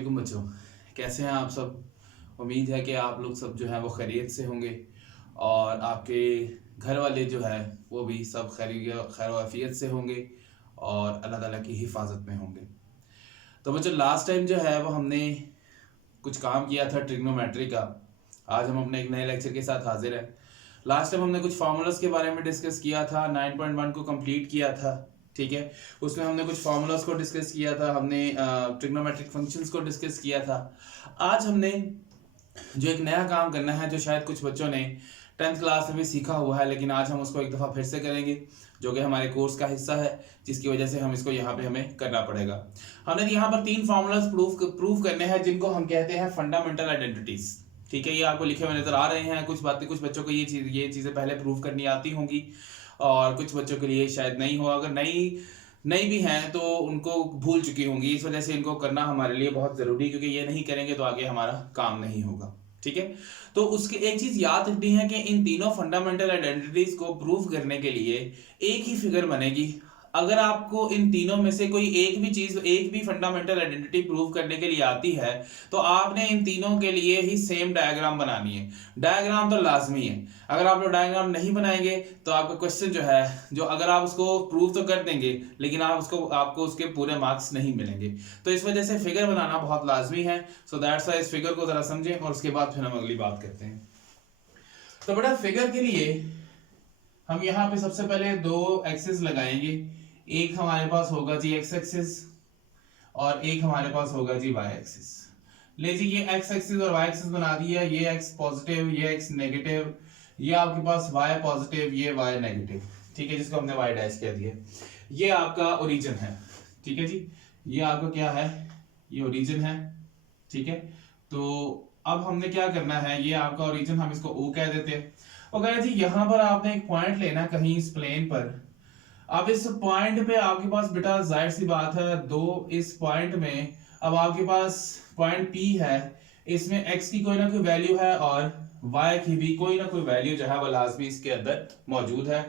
वालेकुम बच्चों, कैसे हैं आप सब। उम्मीद है कि आप लोग सब जो है वो खैरियत से होंगे और आपके घर वाले जो है वो भी सब खैर वाफियत से होंगे और अल्लाह ताला की हिफाजत में होंगे। तो बच्चों लास्ट टाइम जो है वो हमने कुछ काम किया था ट्रिग्नोमेट्री का। आज हम अपने एक नए लेक्चर के साथ हाजिर हैं। लास्ट टाइम हमने कुछ फार्मूलाज के बारे में डिस्कस किया था, 9.1 को कंप्लीट किया था, ठीक है। उसमें हमने कुछ फार्मूलाज को डिस्कस किया था, हमने ट्रिग्नोमेट्रिक फंक्शंस को डिस्कस किया था। आज हमने जो एक नया काम करना है, जो शायद कुछ बच्चों ने 10th क्लास में भी सीखा हुआ है, लेकिन आज हम उसको एक दफ़ा फिर से करेंगे, जो कि हमारे कोर्स का हिस्सा है, जिसकी वजह से हम इसको यहाँ पे हमें करना पड़ेगा। हमने यहाँ पर 3 फार्मूलाज प्रूव करने हैं, जिनको हम कहते हैं फंडामेंटल आइडेंटिटीज। ठीक है, ये आपको लिखे हुए नजर आ रहे हैं। कुछ बातें कुछ बच्चों को ये चीज़ें पहले प्रूव करनी आती होंगी और कुछ बच्चों के लिए शायद नहीं हो। अगर नई भी हैं तो उनको भूल चुकी होंगी, इस वजह से इनको करना हमारे लिए बहुत ज़रूरी है, क्योंकि ये नहीं करेंगे तो आगे हमारा काम नहीं होगा। ठीक है, तो उसके एक चीज़ याद रखनी है कि इन तीनों फंडामेंटल आइडेंटिटीज को प्रूव करने के लिए एक ही फिगर बनेगी। अगर आपको इन तीनों में से कोई एक भी फंडामेंटल आइडेंटिटी प्रूव करने के लिए आती है, तो आपने इन तीनों के लिए ही सेम डायग्राम बनानी है। डायग्राम तो लाजमी है। अगर आप लोग डायग्राम नहीं बनाएंगे तो आपका क्वेश्चन जो है, जो अगर आप उसको प्रूव तो कर देंगे लेकिन आपको उसके पूरे मार्क्स नहीं मिलेंगे। तो इस वजह से फिगर बनाना बहुत लाजमी है। सो दैट्स व्हाई इस फिगर को जरा समझें और उसके बाद फिर हम अगली बात करते हैं। तो बेटा फिगर के लिए हम यहाँ पे सबसे पहले 2 एक्सिस लगाएंगे। एक हमारे पास होगा जी एक्स एक्सिस और एक हमारे पास होगा जी वाई एक्सिस। ले जी, ये एक्स एक्सिस और वाई एक्सिस बना दिया। ये एक्स पॉजिटिव, ये एक्स नेगेटिव, ये आपके पास वाई पॉजिटिव, ये वाई नेगेटिव। ठीक है, जिसको हमने वाई डैश कह दिया। ये आपका ओरिजिन है। ठीक है जी, ये आपका क्या है, ये ओरिजिन है। ठीक है, तो अब हमने क्या करना है, ये आपका ओरिजिन, हम इसको ओ कह देते हैं। और कह रहे जी यहाँ पर आपने एक पॉइंट लेना कहीं इस प्लेन पर। अब इस पॉइंट पे आपके पास बेटा जाहिर सी बात है, दो इस पॉइंट में अब आपके पास पॉइंट P है, इसमें x की कोई ना कोई वैल्यू है और y की भी कोई ना कोई वैल्यू जो है वो लाजमी इसके अंदर मौजूद है।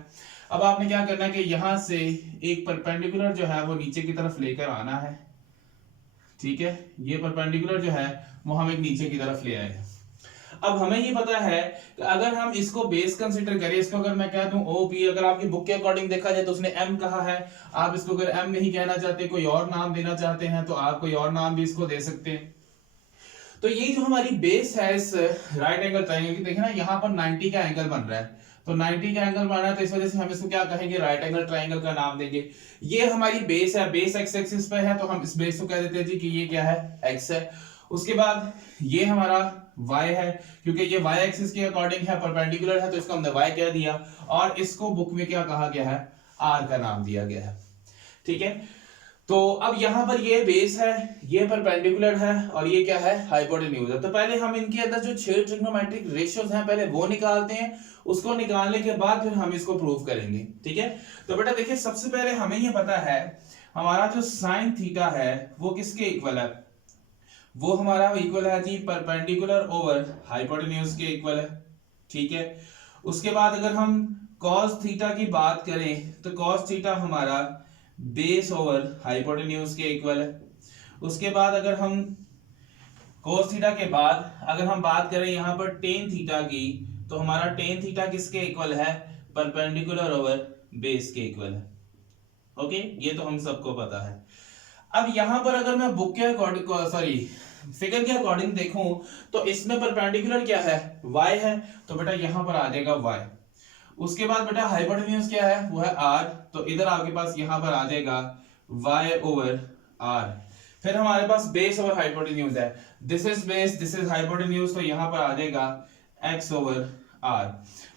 अब आपने क्या करना है कि यहां से एक परपेंडिकुलर जो है वो नीचे की तरफ लेकर आना है। ठीक है, ये परपेंडिकुलर जो है वो हम एक नीचे की तरफ ले आए। अब हमें ये पता है कि अगर हम इसको बेस कंसीडर करें, इसको अगर मैं कह दूं OP, अगर आपकी बुक के अकॉर्डिंग देखा जाए तो उसने M कहा है। आप इसको अगर M नहीं कहना चाहते, कोई और नाम देना चाहते हैं, तो आप कोई और नाम भी इसको दे सकते हैं। तो ये जो हमारी बेस है इस राइट एंगल ट्रायंगल की, देखिए ना यहाँ पर 90 का एंगल बन रहा है। तो 90 का एंगल बन रहा है, तो इस वजह से हम इसको क्या कहेंगे, राइट एंगल ट्रायंगल का नाम देंगे। ये हमारी बेस है, बेस एक्स एक्सिस पे है, तो हम इस बेस को कह देते हैं जी कि ये क्या है, एक्स है। उसके बाद ये हमारा y है, क्योंकि ये y एक्सिस के अकॉर्डिंग है, परपेंडिकुलर है, तो इसको हमने y कह दिया। और इसको बुक में क्या कहा गया है, r का नाम दिया गया है। ठीक है, तो अब यहां पर ये बेस है, ये परपेंडिकुलर है और ये क्या है, हाइपोटेन्यूज है। तो पहले हम इनके अंदर जो 6 ट्रिग्नोमेट्रिक रेशियोज हैं पहले वो निकालते हैं। उसको निकालने के बाद फिर हम इसको प्रूव करेंगे। ठीक है, तो बेटा देखिए, सबसे पहले हमें ये पता है हमारा जो साइन थीटा है वो किसके इक्वल है, वो हमारा इक्वल है जी परपेंडिकुलर ओवर हाइपोटेन्यूज के इक्वल है। ठीक है, उसके बाद अगर हम cos थीटा की बात करें तो cos थीटा हमारा बेस ओवर हाइपोटेन्यूज के इक्वल है। उसके बाद अगर हम cos थीटा के बाद अगर हम बात करें यहाँ पर tan थीटा की, तो हमारा tan थीटा किसके इक्वल है, परपेंडिकुलर ओवर बेस के इक्वल है। ओके, ये तो हम सबको पता है। अब यहां पर अगर मैं बुक के अकॉर्डिंग फिगर के अकॉर्डिंग देखूं तो इसमें परपेंडिकुलर क्या है, y है, तो बेटा यहां पर आ जाएगा y। उसके बाद बेटा हाइपोटेन्यूज क्या है, वो है r, तो इधर आपके पास यहां पर आ जाएगा y ओवर r। फिर हमारे पास बेस ओवर हाइपोटेन्यूज है, this is base, this is hypotenuse, तो यहां पर आ जाएगा x ओवर r।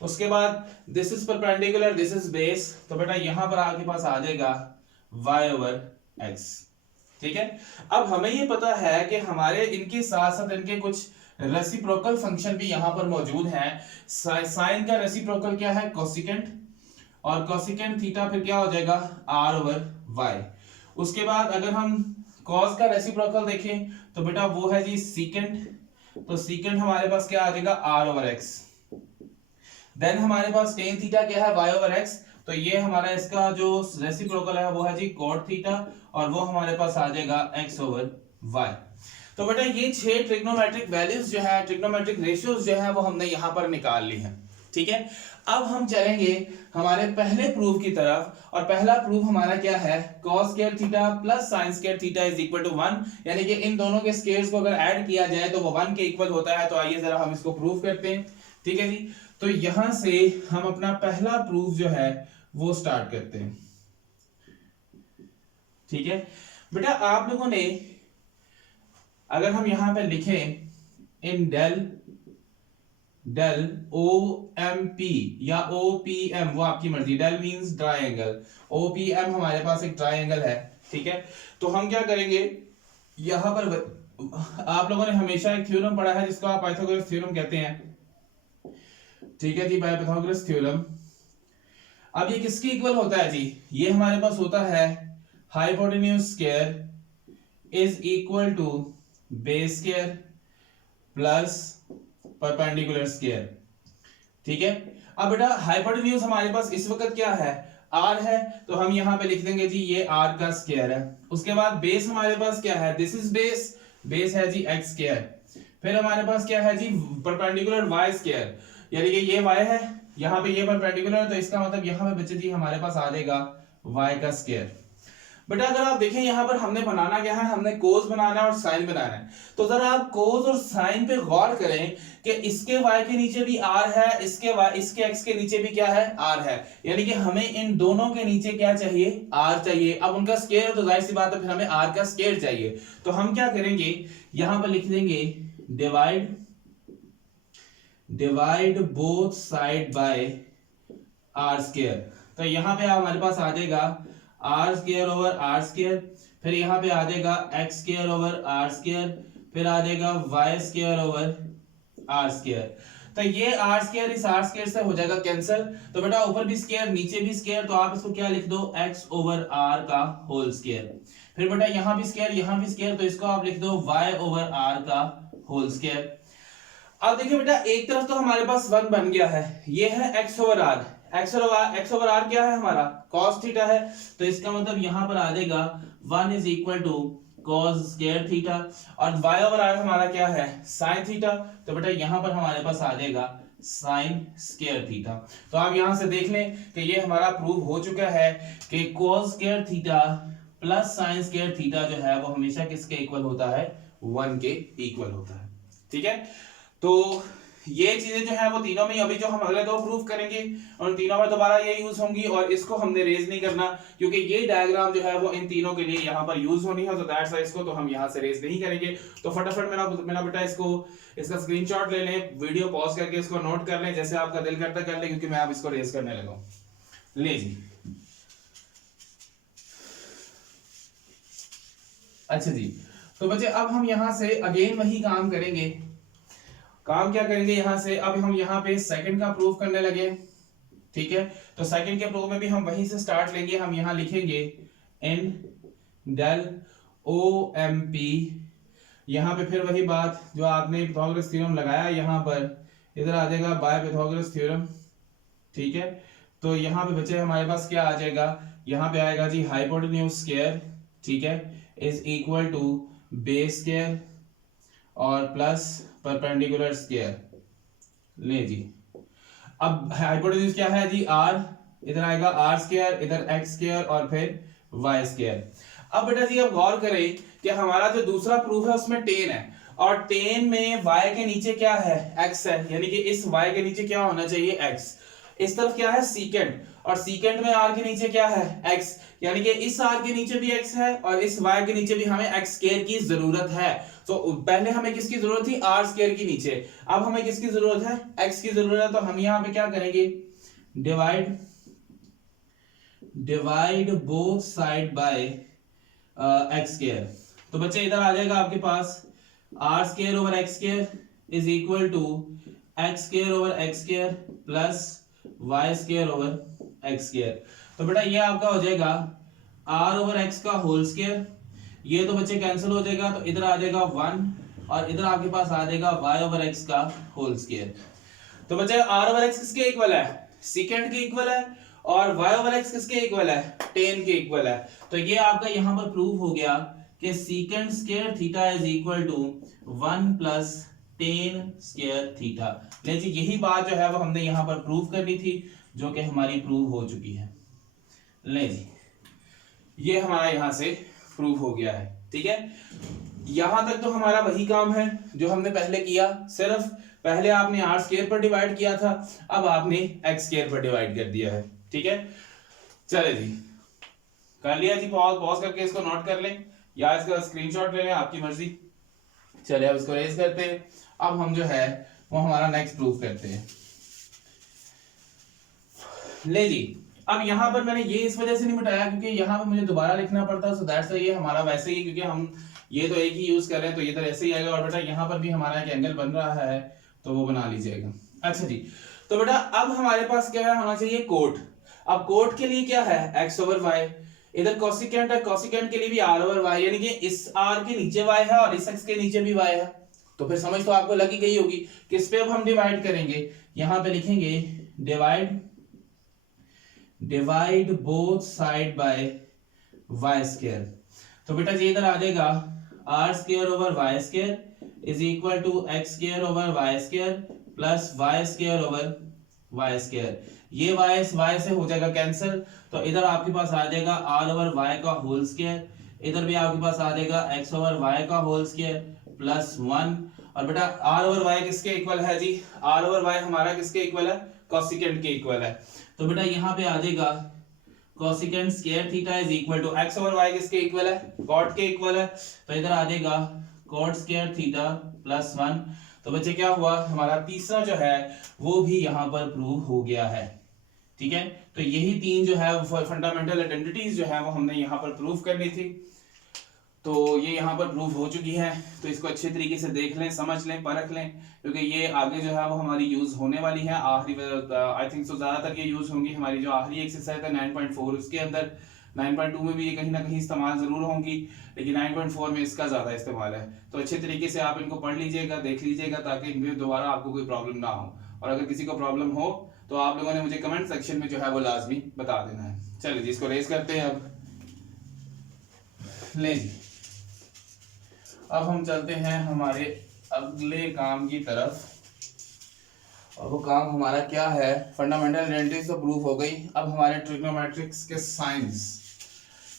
उसके बाद this is perpendicular, this is base, तो बेटा यहां पर आपके पास आ जाएगा y ओवर x। ठीक है, अब हमें ये पता है कि हमारे इनके साथ साथ इनके कुछ रेसिप्रोकल फंक्शन भी यहां पर मौजूद हैं। साइन का रेसिप्रोकल क्या है, कोसिकेंट, और कोसिकेंट थीटा फिर क्या हो जाएगा, r ओवर y। उसके बाद अगर हम cos का रेसिप्रोकल देखें तो बेटा वो है जी सीकेंट, तो सीकेंट हमारे पास क्या आ जाएगा, r ओवर x। देन हमारे पास tan थीटा क्या है, y ओवर x, तो ये हमारा इसका जो रेसिप्रोकल है वो है जी cot थीटा, और वो हमारे पास आ जाएगा x ओवर y। तो बेटा ये 6 ट्रिग्नोमेट्रिक वैल्यूज जो है, ट्रिग्नोमेट्रिक रेशियोज जो है वो हमने यहाँ पर निकाल ली है। ठीक है, अब हम चलेंगे हमारे पहले प्रूफ की तरफ, और पहला प्रूफ हमारा क्या है, cos square theta plus sin square theta is equal to 1, यानी कि इन दोनों के स्क्वायर्स को अगर ऐड किया जाए तो वो 1 के इक्वल होता है। तो आइए जरा हम इसको प्रूफ करते हैं। ठीक है जी, तो यहां से हम अपना पहला प्रूफ जो है वो स्टार्ट करते हैं। ठीक है बेटा, आप लोगों ने अगर हम यहां पे लिखें in del O M P या ओ पी एम, वो आपकी मर्जी, del means triangle, O P M हमारे पास एक ट्रायंगल है। ठीक है, तो हम क्या करेंगे, यहां पर आप लोगों ने हमेशा एक थ्योरम पढ़ा है जिसको आप पाइथागोरस थ्योरम कहते हैं। ठीक है जी, पाइथागोरस थ्योरम। अब ये किसके इक्वल होता है जी, ये हमारे पास होता है hypotenuse square is equal to base square plus perpendicular square. ठीक है, अब बेटा हाइपोटेन्यूज हमारे पास इस वक्त क्या है, r है, तो हम यहां पे लिख देंगे जी ये r का स्क्वायर है। उसके बाद बेस हमारे पास क्या है, दिस इज बेस, बेस है जी x स्क्वायर। फिर हमारे पास क्या है जी, परपेंडिकुलर y स्क्वायर, यानी कि ये y है, यहाँ पे ये परपेंडिकुलर है, तो इसका मतलब यहाँ पे बच्चे जी हमारे पास आ जाएगा y का स्क्वायर। बेटा अगर आप देखें यहाँ पर हमने बनाना क्या है, हमने कोस बनाना है और साइन बनाना है। तो जरा आप कोस और साइन पे गौर करें कि इसके y के नीचे भी r है, इसके x के नीचे भी क्या है, r है, यानी कि हमें इन दोनों के नीचे क्या चाहिए, r चाहिए। अब उनका स्क्वायर है तो जाहिर सी बात है फिर हमें r का स्क्वायर चाहिए। तो हम क्या करेंगे, यहां पर लिख देंगे divide both side by r square. तो यहां पे हमारे पास आ जाएगा R square over R square, फिर यहाँ पे आ जाएगा X square over R square, फिर आ जाएगा Y square over R square. तो ये आर स्क्वायर इस आर स्क्वायर से हो जाएगा कैंसिल। तो बेटा ऊपर भी स्क्वायर नीचे भी स्क्वायर, तो आप इसको क्या लिख दो, एक्स ओवर आर का होल स्क्वायर। फिर बेटा यहाँ भी स्क्वायर यहाँ भी स्क्वायर, तो इसको आप लिख दो वाई ओवर आर का होल स्क्वायर। अब देखिए बेटा, एक तरफ तो हमारे पास 1 बन गया है, ये है x over r, x over r क्या है हमारा, cos थीटा है, तो इसका मतलब यहां पर आ जाएगा 1 is equal to cos square theta, और y ओवर r हमारा क्या है, sin थीटा, तो बेटा यहां पर हमारे पास आ जाएगा sin स्क्वायर थीटा। तो आप यहां से देख लें कि ये हमारा प्रूव हो चुका है कि cos square theta plus sin square theta जो है वो हमेशा किसके इक्वल होता है, 1 के इक्वल होता है। ठीक है, तो ये चीजें जो है वो तीनों में, अभी जो हम अगले 2 प्रूफ करेंगे और तीनों में दोबारा ये यूज होंगी, और इसको हमने रेज नहीं करना क्योंकि ये डायग्राम जो है वो इन तीनों के लिए यहाँ पर यूज होनी है, तो दैट्स व्हाई इसको तो हम यहाँ से रेज नहीं करेंगे। तो फटाफट मेरा बेटा इसका स्क्रीनशॉट ले लें, वीडियो पॉज करके इसको नोट कर लें, जैसे आपका दिल करता कर ले, क्योंकि मैं अब इसको रेज करने लगा हूं। ले जी, अच्छा जी, तो बच्चे अब हम यहाँ से अगेन वही काम करेंगे। काम क्या करेंगे यहां से, अब हम यहाँ पे सेकंड का प्रूफ करने लगे। ठीक है, तो सेकंड के प्रूफ में भी हम वहीं से स्टार्ट लेंगे। हम यहाँ लिखेंगे इन डेल ओ एम पी, यहाँ पे फिर वही बात जो आपने पाइथागोरस थ्योरम लगाया, यहाँ पर इधर आ जाएगा बाय पाइथागोरस थ्योरम। ठीक है, तो यहाँ पे बच्चे हमारे पास क्या आ जाएगा, यहाँ पे आएगा जी हाइपोटेन्यूज स्क्वायर, ठीक है, is equal to base square और प्लस परपेंडिकुलर स्क्वायर। ले जी, अब हाइपोटेन्यूज क्या है जी, r, इधर आएगा r स्क्वायर, इधर x स्क्वायर और फिर y स्क्वायर। अब बेटा जी अब गौर करें कि हमारा जो दूसरा प्रूफ है उसमें tan है, और tan में y के नीचे क्या है, x है, यानी कि इस y के नीचे क्या होना चाहिए, x। इस तरफ क्या है, सीकेंड, और सीकेंड में r के नीचे क्या है, x, यानी कि इस r के नीचे भी x है और इस y के नीचे भी हमें x स्क्वायर की जरूरत है। तो पहले हमें किसकी जरूरत थी, r स्क्वायर की नीचे, अब हमें किसकी जरूरत है, x की जरूरत है। तो हम यहाँ पे क्या करेंगे, divide both side by x square. तो बच्चे इधर आ जाएगा आपके पास r square over x square is equal to x square over x square plus y square over x square. तो बेटा ये आपका हो जाएगा r ओवर x का होल स्क्वायर, ये तो बच्चे कैंसिल हो जाएगा, तो इधर आ जाएगा 1 और इधर आपके पास आ जाएगा y ओवर x का होल स्क्वायर। तो बच्चे r ओवर x किसके इक्वल है, सीकेंड के इक्वल है, और y ओवर x किसके इक्वल है, tan के इक्वल है। तो ये आपका यहाँ पर प्रूव हो गया कि secant square theta is equal to 1 plus tan square theta. ले जी यही बात जो है वो हमने यहाँ पर प्रूव करनी थी, जो कि हमारी प्रूव हो चुकी है। ले जी ये हमारा यहाँ से प्रूव हो गया है, ठीक है। यहां तक तो हमारा वही काम है जो हमने पहले किया, सिर्फ पहले आपने आर स्क्वायर पर डिवाइड किया था, अब आपने एक्स स्क्वायर पर डिवाइड कर दिया है, ठीक है। चले जी कर लिया जी, पॉज करके इसको नोट कर लें या इसका स्क्रीनशॉट ले लें, आपकी मर्जी। चले अब इसको रेज करते हैं। अब हम जो है वो हमारा नेक्स्ट प्रूफ करते हैं। ले जी अब यहाँ पर मैंने ये इस वजह से नहीं मिटाया क्योंकि यहाँ पर मुझे दोबारा लिखना पड़ता, सो दैट्स ये हमारा वैसे ही, क्योंकि हम ये तो एक ही यूज कर रहे हैं तो ये तो ऐसे ही आएगा। और बेटा यहाँ पर भी हमारा एक एंगल बन रहा है तो वो बना लीजिएगा। अच्छा जी तो बेटा अब हमारे पास क्या है, होना चाहिए कोट। अब कोट के लिए क्या है, x ओवर y, इधर कोसिकेंट है, कोसिकेंट के लिए भी r ओवर y, यानी कि इस r के नीचे y है और इस x के नीचे भी y है। तो फिर समझ तो आपको लगी गई होगी। किस पे अब हम डिवाइड करेंगे, यहाँ पे लिखेंगे divide both side by y square. तो बेटा जी इधर आ जाएगा r square over y square is equal to x square over y square plus y square over y square. ये y से हो जाएगा कैंसिल, तो इधर आपके पास आ जाएगा r ओवर y का होल स्क्वायर, इधर भी आपके पास आ जाएगा x ओवर y का होल स्क्वायर प्लस 1। और बेटा r ओवर y किसके इक्वल है जी, r ओवर y हमारा किसके इक्वल है, कोसिकेंट के इक्वल है। तो बेटा यहाँ पे आ जाएगा cosecant square theta is equal to x over y किसके इक्वल है, कॉट के इक्वल है, तो इधर आ जाएगा कॉट स्क्वायर थीटा प्लस 1। तो बच्चे क्या हुआ, हमारा तीसरा जो है वो भी यहाँ पर प्रूव हो गया है, ठीक है। तो यही तीन जो है फंडामेंटल आइडेंटिटीज जो है वो हमने यहाँ पर प्रूव करनी थी, तो ये यहाँ पर प्रूव हो चुकी है। तो इसको अच्छे तरीके से देख लें, समझ लें, परख लें, क्योंकि ये आगे जो है वो हमारी यूज होने वाली है। आखिरी आई थिंक सो ज्यादातर ये यूज होंगी, हमारी जो आखिरी एक्सरसाइज है 9.4 उसके अंदर, 9.2 में भी ये कहीं ना कहीं इस्तेमाल जरूर होंगी, लेकिन 9.4 में इसका ज्यादा इस्तेमाल है। तो अच्छे तरीके से आप इनको पढ़ लीजिएगा, देख लीजिएगा, ताकि इनमें दोबारा आपको कोई प्रॉब्लम ना हो। और अगर किसी को प्रॉब्लम हो तो आप लोगों ने मुझे कमेंट सेक्शन में जो है वो लाजमी बता देना है। चलिए जी इसको रेज करते हैं। अब ले जी अब हम चलते हैं हमारे अगले काम की तरफ, और वो काम हमारा क्या है, फंडामेंटल आइडेंटिटीज तो प्रूफ हो गई। अब हमारे ट्रिग्नोमेट्रिक्स के साइंस,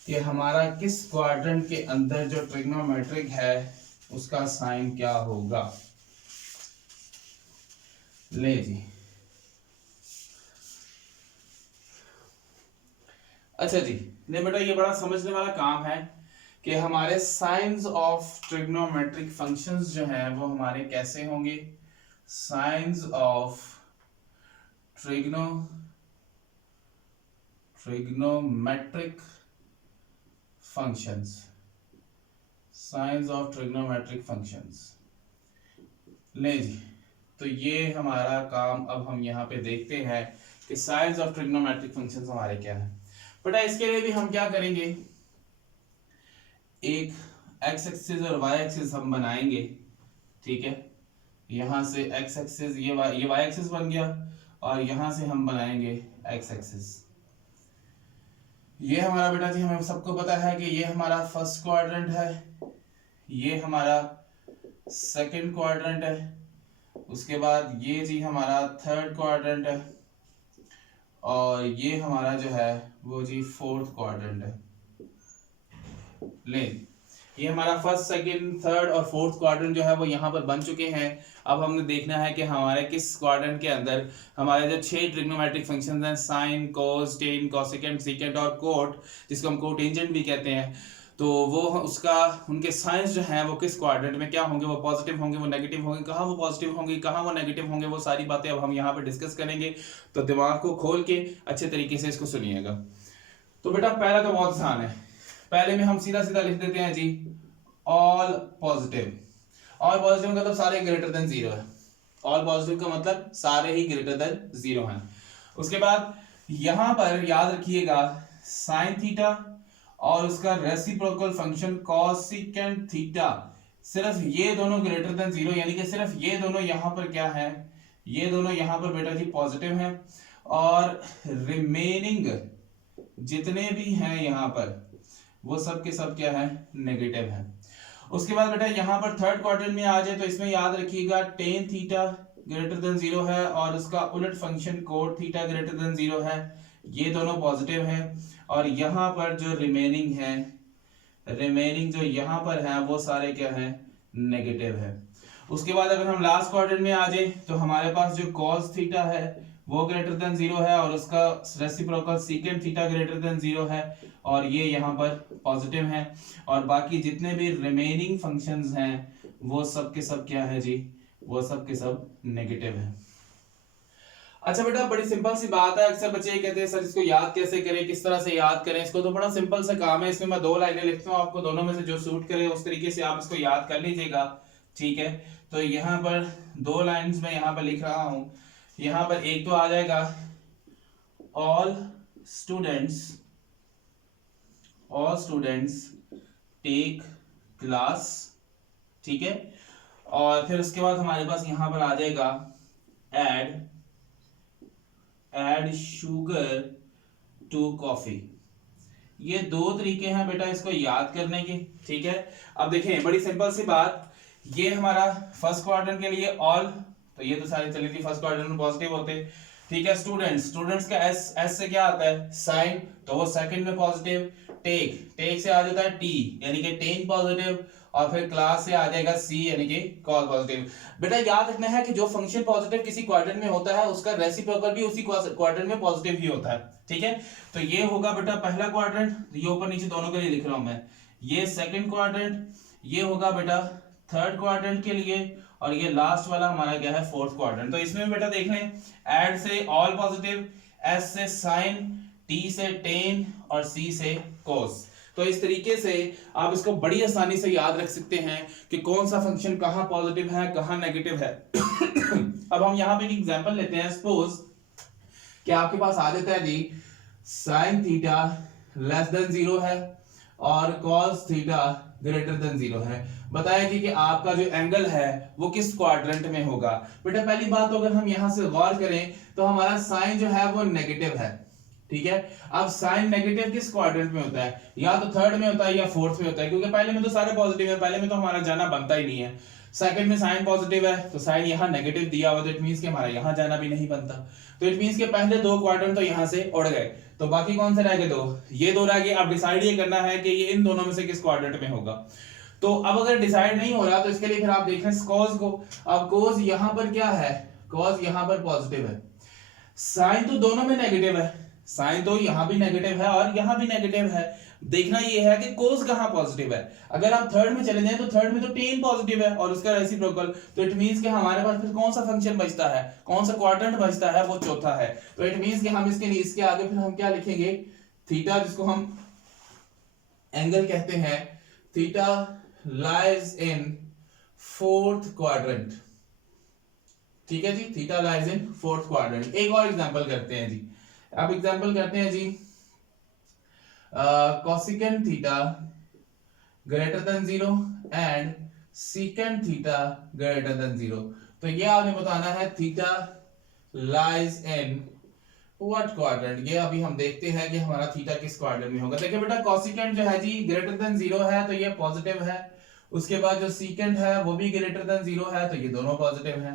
कि हमारा किस क्वाड्रेंट के अंदर जो ट्रिग्नोमेट्रिक है उसका साइन क्या होगा। ले जी अच्छा जी ले बेटा ये बड़ा समझने वाला काम है कि हमारे साइंस ऑफ ट्रिग्नोमेट्रिक फंक्शंस जो हैं वो हमारे कैसे होंगे। Science of trigonometric functions, science of trigonometric functions. ले जी तो ये हमारा काम अब हम यहाँ पे देखते हैं कि साइंस ऑफ ट्रिग्नोमेट्रिक फंक्शंस हमारे क्या है। बेटा इसके लिए भी हम क्या करेंगे, एक x एक्सिस और y एक्सिस हम बनाएंगे, ठीक है। यहां से x एक्सिस ये y एक्सिस बन गया, और यहां से हम बनाएंगे x एक्सिस। ये हमारा बेटा जी हमें सबको पता है कि ये हमारा फर्स्ट क्वाड्रेंट है, ये हमारा सेकंड क्वाड्रेंट है, उसके बाद ये जी हमारा थर्ड क्वाड्रेंट है, और ये हमारा जो है वो जी फोर्थ क्वाड्रेंट है। ले ये हमारा फर्स्ट सेकंड थर्ड और फोर्थ क्वाड्रेंट जो है वो यहाँ पर बन चुके हैं। अब हमने देखना है कि हमारे किस क्वाड्रेंट के अंदर हमारे जो 6 ट्रिग्नोमेट्रिक फंक्शंस हैं, साइन, कोस, टेन, कोसेकेंट, सीकेंट और कोट, जिसको हम कोटेंजेंट भी कहते हैं, तो वो उसका उनके साइंस जो हैं वो किस क्वाड्रेंट में क्या होंगे, वो पॉजिटिव होंगे, वो नेगेटिव होंगे, कहाँ वो पॉजिटिव होंगे, कहाँ वो नेगेटिव होंगे, वो सारी बातें अब हम यहाँ पे डिस्कस करेंगे। तो दिमाग को खोल के अच्छे तरीके से इसको सुनिएगा। तो बेटा पहला तो बहुत आसान है, पहले में हम सीधा सीधा लिख देते हैं जी ऑल पॉजिटिव। ऑल पॉजिटिव का मतलब सारे ग्रेटर देन 0 है, ऑल पॉजिटिव का मतलब सारे ही ग्रेटर देन 0 हैं। उसके बाद यहां पर याद रखिएगा साइन थीटा और उसका रेसिप्रोकल फंक्शन कोसिकेंट थीटा, सिर्फ ये दोनों ग्रेटर देन 0, यानी कि सिर्फ ये दोनों यहां पर क्या है, ये दोनों यहां पर बेटा जी पॉजिटिव हैं, और रिमेनिंग जितने भी हैं यहां पर वो सब के सब क्या है, नेगेटिव है। उसके बाद बेटा यहाँ पर थर्ड क्वाड्रेंट में आ जाए तो इसमें याद रखिएगा टेन थीटा ग्रेटर देन 0 है और उसका उलट function cot theta greater than 0 है, ये दोनों पॉजिटिव है। और यहाँ पर जो रिमेनिंग है, रिमेनिंग जो यहाँ पर है वो सारे क्या है, नेगेटिव है। उसके बाद अगर हम लास्ट क्वाड्रेंट में आ जाए तो हमारे पास जो cos थीटा है वो ग्रेटर देन 0 है और उसका reciprocal secant theta greater than 0 है और ये यहाँ पर पॉजिटिव है। और बाकी जितने भी रिमेनिंग फंक्शंस हैं वो सब के सब क्या है जी, वो सब के सब नेगेटिव है। अच्छा बेटा बड़ी सिंपल सी बात है, अक्सर बच्चे कहते हैं सर इसको याद कैसे करें, किस तरह से याद करें इसको, तो बड़ा सिंपल सा काम है। इसमें मैं 2 लाइनें लिखता हूँ, आपको दोनों में से जो सूट करे उस तरीके से आप इसको याद कर लीजिएगा, ठीक है। तो यहाँ पर 2 लाइन्स में यहाँ पर लिख रहा हूँ। यहाँ पर एक तो आ जाएगा ऑल स्टूडेंट्स टेक क्लास, ठीक है। और फिर उसके बाद हमारे पास यहाँ पर आ जाएगा ऐड शुगर टू कॉफी। ये 2 तरीके हैं बेटा इसको याद करने के, ठीक है। अब देखें बड़ी सिंपल सी बात, ये हमारा फर्स्ट क्वाड्रेंट के लिए ऑल, तो ये तो सारी चली थी फर्स्ट क्वाड्रेंट में पॉजिटिव होते, ठीक है। स्टूडेंट्स का एस से क्या आता है, साइन, तो वो सेकंड में पॉजिटिव। टेक से आ जाता है टी यानी कि टेन पॉजिटिव, और फिर क्लास से आ जाएगा सी यानी कि कॉल पॉजिटिव। बेटा याद रखना है कि जो फंक्शन पॉजिटिव किसी क्वाड्रेंट में होता है उसका रेसिप्रोकल भी उसी क्वाड्रेंट में पॉजिटिव ही होता है, ठीक है। तो ये होगा बेटा पहला क्वाड्रेंट, ये ऊपर नीचे दोनों के लिए लिख रहा हूं मैं, ये सेकंड क्वाड्रेंट, ये होगा बेटा थर्ड क्वाड्रेंट के लिए, और ये लास्ट वाला हमारा क्या है, फोर्थ क्वाड्रेंट। तो इसमें बेटा देख लें, ऐड से ऑल पॉजिटिव, एस से साइन, टी से टेन और सी से कोस। तो इस तरीके से आप इसको बड़ी आसानी से याद रख सकते हैं कि कौन सा फंक्शन कहां पॉजिटिव है कहां नेगेटिव है। अब हम यहां पे एक एग्जांपल लेते हैं। सपोज कि आपके पास आ जाता है जी साइन थीटा लेस देन 0 है और कॉस थीटा ग्रेटर देन 0 है। बताया जी कि आपका जो एंगल है वो किस क्वाड्रेंट में होगा। बेटा पहली बात तो अगर हम यहां से गौर करें तो हमारा साइन जो है वो नेगेटिव है, ठीक है। अब साइन नेगेटिव किस क्वाड्रेंट में होता है, या तो थर्ड में होता है या फोर्थ में होता है, क्योंकि पहले में तो सारे पॉजिटिव है, पहले में तो हमारा जाना बनता ही नहीं है। सेकंड में साइन पॉजिटिव है तो साइन यहाँ नेगेटिव दिया हुआ, तो इट मींस कि हमारा यहाँ जाना भी नहीं बनता। तो इट मींस के पहले 2 क्वाड्रेंट तो यहाँ से उड़ गए, तो बाकी कौन से रह गए, 2, ये 2 रह गए। अब डिसाइड ये करना है कि ये इन दोनों में से किस क्वाड्रेंट में होगा। तो अब अगर डिसाइड नहीं हो रहा तो इसके लिए फिर आप देख रहे हैं कॉस को। अब कॉस यहाँ पर क्या है, कॉस यहाँ पर पॉजिटिव है, साइन तो दोनों में नेगेटिव है, साइन तो यहाँ भी नेगेटिव है और यहाँ भी नेगेटिव है। देखना ये है कि कोस कहाँ पॉजिटिव है। अगर आप थर्ड में चले जाएं तो थर्ड में तो टेन पॉजिटिव है और उसका रेसिप्रोकल, तो इट मींस कि हमारे पास फिर कौन सा फंक्शन बचता है, कौन सा क्वाड्रेंट बचता है, वो चौथा है। तो इट मींस कि हम इसके आगे फिर हम क्या लिखेंगे, थीटा, जिसको हम एंगल कहते हैं, theta lies in fourth quadrant, ठीक है जी, theta lies in fourth quadrant. एक और एग्जांपल करते हैं जी। अब एग्जांपल करते हैं जी cosecant theta greater than 0 and secant theta greater than 0। तो ये आपने बताना है theta lies in what quadrant. ये अभी हम देखते हैं कि हमारा थीटा किस क्वाड्रेंट में होगा। देखिए बेटा कोसेकेंट जो है जी ग्रेटर देन 0 है तो ये पॉजिटिव है, उसके बाद जो सेकेंट है वो भी ग्रेटर देन 0 है तो ये दोनों पॉजिटिव है।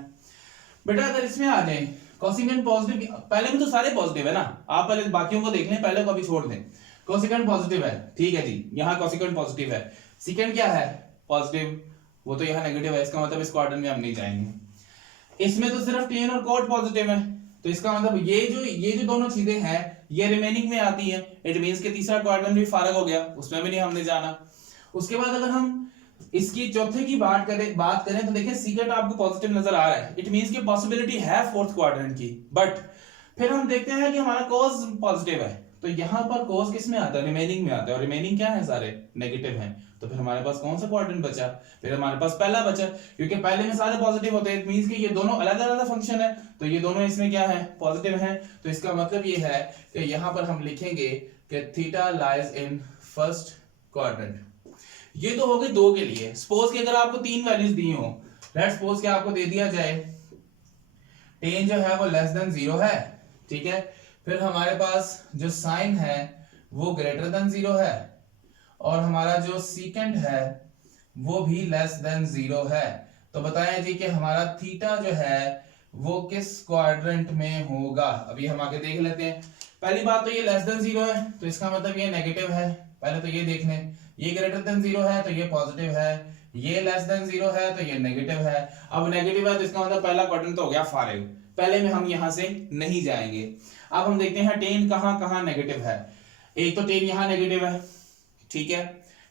बेटा अगर इसमें आ जाए कोसेकेंट पॉजिटिव, पहले में तो सारे पॉजिटिव है ना, आप पहले बाकियों को देख लें, पहले को अभी छोड़ दें। कोसेकेंट पॉजिटिव है, ठीक है जी, यहाँ कोसेकेंट पॉजिटिव है, सेकेंड क्या है पॉजिटिव, वो तो यहाँ नेगेटिव है, इसका मतलब इस क्वाड्रेंट में हम नहीं जाएंगे। इसमें तो सिर्फ टेन और कोट पॉजिटिव है, तो इसका मतलब ये जो दोनों चीजें हैं ये रिमेनिंग में आती हैं। इट मींस कि तीसरा क्वाड्रेंट भी फारग हो गया, उसमें भी नहीं हमने जाना। उसके बाद अगर हम इसकी चौथे की बात करें तो देखिए सीकेंट आपको पॉजिटिव नजर आ रहा है, इट मींस की पॉसिबिलिटी है फोर्थ क्वाड्रेंट की। बट फिर हम देखते हैं कि हमारा कॉस पॉजिटिव है, तो यहाँ पर कॉस किस में आता है, रिमेनिंग में आता है, और रिमेनिंग क्या है, सारे नेगेटिव हैं। तो फिर हमारे पास कौन सा क्वाड्रेंट बचा, फिर हमारे पास पहला बचा, क्योंकि पहले में सारे पॉजिटिव होते हैं, इट मींस कि ये दोनों अलग अलग फंक्शन है, तो ये दोनों इसमें क्या है, पॉजिटिव है। तो इसका मतलब ये है कि यहाँ पर हम लिखेंगे कि theta lies in first quadrant. ये तो हो गई 2 के लिए। सपोज कि अगर आपको 3 वैल्यूज दी हो, लेट्स सपोज कि आपको दे दिया जाए टेन जो है वो लेस देन 0 है, ठीक है, फिर हमारे पास जो साइन है वो ग्रेटर देन 0 है, और हमारा जो सीकेंड है वो भी लेस देन 0 है। तो बताएं जी कि हमारा थीटा जो है वो किस क्वाड्रेंट में होगा। अभी हम आगे देख लेते हैं। पहली बात तो ये लेस देन 0 है, तो इसका मतलब ये नेगेटिव है। पहले तो ये देख लें। ये ग्रेटर देन 0 है तो ये पॉजिटिव है, ये लेस देन 0 है तो ये नेगेटिव है। अब नेगेटिव है तो इसका मतलब पहला क्वाड्रेंट तो हो गया फारिग, पहले में हम यहां से नहीं जाएंगे। अब हम देखते हैं टेन कहां कहां नेगेटिव है। एक तो टेन यहां नेगेटिव है, ठीक है,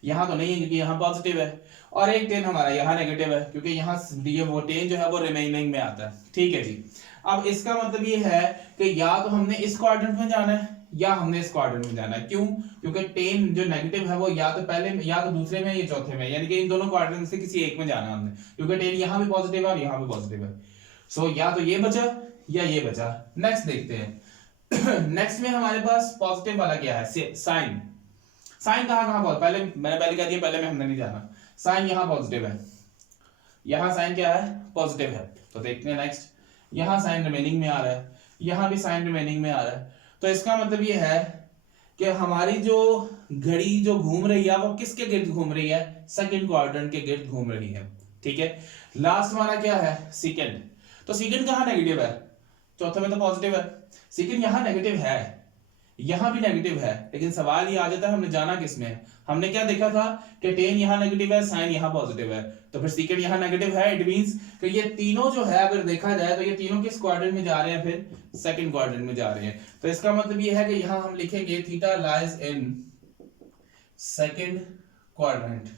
यहां तो नहीं है क्योंकि यहां पॉजिटिव है। और एक टेन हमारा यहाँ नेगेटिव है क्योंकि यहाँ ये वो टेन जो है वो रिमेनिंग में आता है, ठीक है जी। अब इसका मतलब ये है कि या तो हमने इस क्वाड्रेंट में जाना है या हमने इस क्वाड्रेंट में जाना है। क्यों? क्योंकि टेन जो नेगेटिव है वो या तो पहले में या तो दूसरे में या चौथे में, यानी कि इन दोनों क्वाड्रेंट से किसी एक में जाना है हमने, क्योंकि टेन यहाँ भी पॉजिटिव है और यहाँ भी पॉजिटिव है। सो या तो ये बचा या ये बचा। नेक्स्ट देखते हैं। नेक्स्ट में हमारे पास पॉजिटिव वाला क्या है, साइन। साइन कहां पहले मैंने पहले कह दिया, पहले में हमने नहीं जाना। साइन यहाँ पॉजिटिव है, यहाँ साइन क्या है, पॉजिटिव है। तो देखते हैं नेक्स्ट, यहाँ साइन रिमेनिंग में आ रहा है, यहाँ भी साइन रिमेनिंग में आ रहा है। तो इसका मतलब ये है कि हमारी जो घड़ी जो घूम रही है वो किसके गिर्द घूम रही है, सेकंड क्वाड्रेंट के गिर्द घूम रही है, ठीक है। लास्ट हमारा क्या है, सेकंड। तो सेकंड कहाँ नेगेटिव है, चौथे में तो पॉजिटिव है। सेकंड यहाँ नेगेटिव है, यहां भी नेगेटिव है, लेकिन सवाल ये आ जाता है हमने जाना किसमें। हमने क्या देखा था कि टेन यहां नेगेटिव है, साइन यहां पॉजिटिव है, तो फिर सेकंड यहां नेगेटिव है। इट मींस कि ये तीनों जो है अगर देखा जाए तो ये तीनों किस क्वाड्रेंट में जा रहे हैं, फिर सेकंड क्वाड्रेंट में जा रहे हैं। तो इसका मतलब ये है कि यहां हम लिखेंगे theta lies in second quadrant,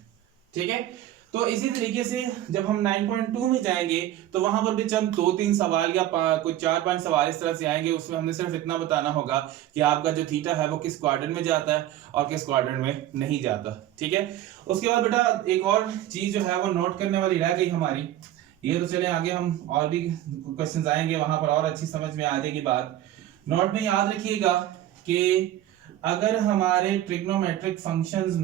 ठीक है। तो इसी तरीके से जब हम 9.2 में जाएंगे तो वहां पर भी चंद 2-3 सवाल या कुछ 4-5 सवाल इस तरह से आएंगे। उसमें हमने सिर्फ इतना बताना होगा कि आपका जो थीटा है वो किस क्वाड्रेंट में जाता है और किस क्वाड्रेंट में नहीं जाता, ठीक है। उसके बाद बेटा एक और चीज जो है वो नोट करने वाली रह गई हमारी। ये तो चले आगे हम और भी क्वेश्चन आएंगे, वहां पर और अच्छी समझ में आ जाएगी बात। नोट में याद रखिएगा कि अगर हमारे ट्रिग्नोमेट्रिक फंक्शंस